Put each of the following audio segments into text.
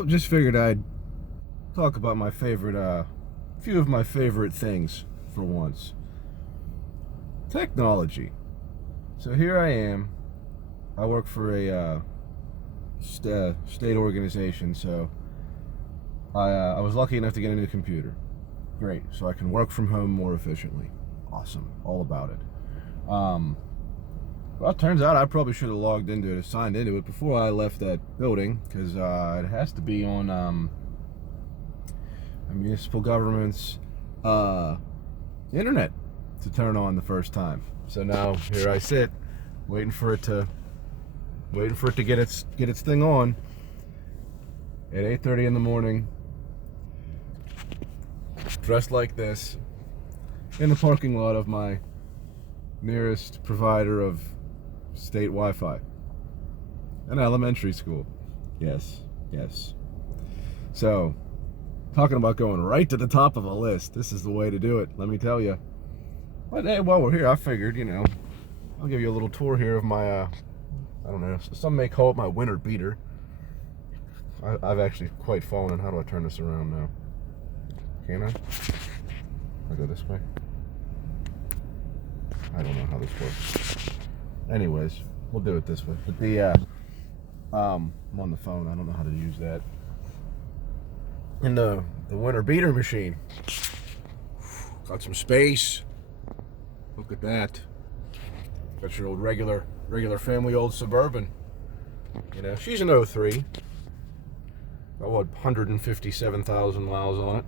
Well, just figured I'd talk about my favorite, few of my favorite things for once. Technology. So here I am. I work for a state organization, so I was lucky enough to get a new computer. Great, so I can work from home more efficiently. Awesome, all about it. Well, it turns out I probably should have logged into it, signed into it before I left that building, because it has to be on a municipal government's internet to turn on the first time. So now here I sit, waiting for it to get its thing on at 8:30 in the morning, dressed like this, in the parking lot of my nearest provider of state Wi-Fi, an elementary school. Yes. So, talking about going right to the top of a list, this is the way to do it, let me tell you. But hey, while we're here, I figured, I'll give you a little tour here of my, I don't know, some may call it my winter beater. I've actually quite fallen. How do I turn this around now? Can I? I'll go this way. I don't know how this works. Anyways, we'll do it this way. But I'm on the phone. I don't know how to use that. And the winter beater machine. Got some space. Look at that. Got your old regular family old Suburban. She's an 03. Got what, 157,000 miles on it.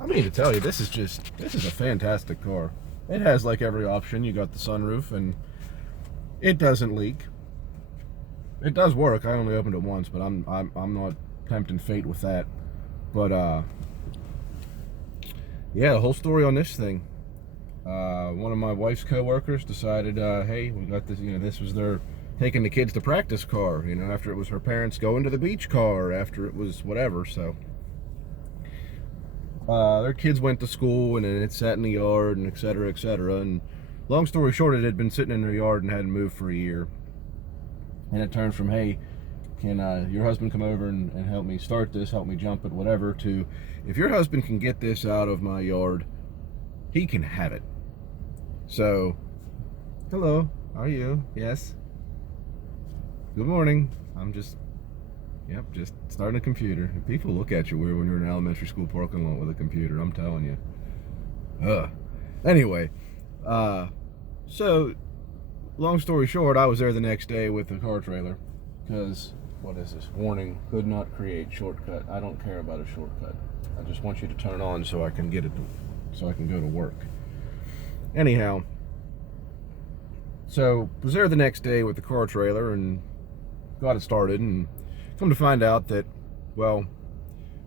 I mean to tell you, this is a fantastic car. It has like every option. You got the sunroof, and it doesn't leak. It does work. I only opened it once, but I'm not tempting fate with that. But yeah, the whole story on this thing. One of my wife's co-workers decided, hey, we got this. This was their taking the kids to practice car. After it was her parents going to the beach car. After it was whatever. So their kids went to school, and then it sat in the yard, and et cetera, et cetera. And long story short, it had been sitting in their yard and hadn't moved for a year. And it turned from, hey, can your husband come over and help me start this, help me jump it, whatever, to, if your husband can get this out of my yard, he can have it. So, hello, how are you? Yes. Good morning. I'm just starting a computer. And people look at you weird when you're in an elementary school parking lot with a computer, I'm telling you. Anyway, so, long story short, I was there the next day with the car trailer, because, what is this? Warning, could not create shortcut. I don't care about a shortcut. I just want you to turn on so I can get it, so I can go to work. Anyhow, so was there the next day with the car trailer and got it started, and come to find out that, well,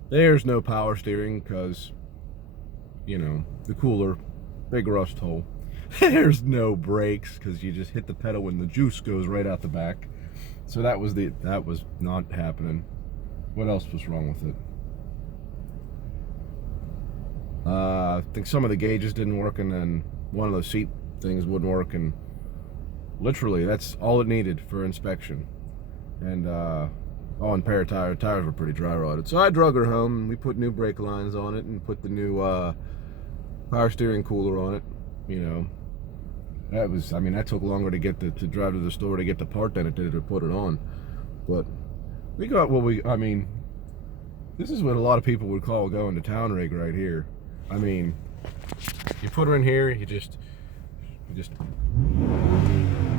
there's no power steering because, the cooler, big rust hole. There's no brakes because you just hit the pedal and the juice goes right out the back. So that was not happening. What else was wrong with it? I think some of the gauges didn't work, and then one of the seat things wouldn't work, and literally that's all it needed for inspection. And and pair of tires were pretty dry rotted. So I drug her home, and we put new brake lines on it and put the new power steering cooler on it. That took longer to get to drive to the store to get the part than it did to put it on. But we got this is what a lot of people would call going to town rig right here. You put her in here,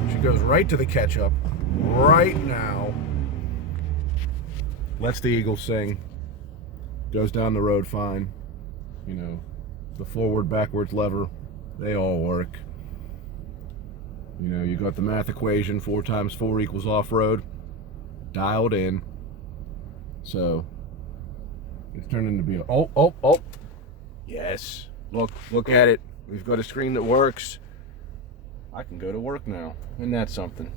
she goes right to the catch-up right now, lets the Eagles sing, goes down the road fine. The forward, backwards lever, they all work. You got the math equation, 4 times 4 equals off-road, dialed in. So it's turned into be oh. Yes. Look at it. We've got a screen that works. I can go to work now. Isn't that something?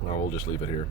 Well, we'll just leave it here.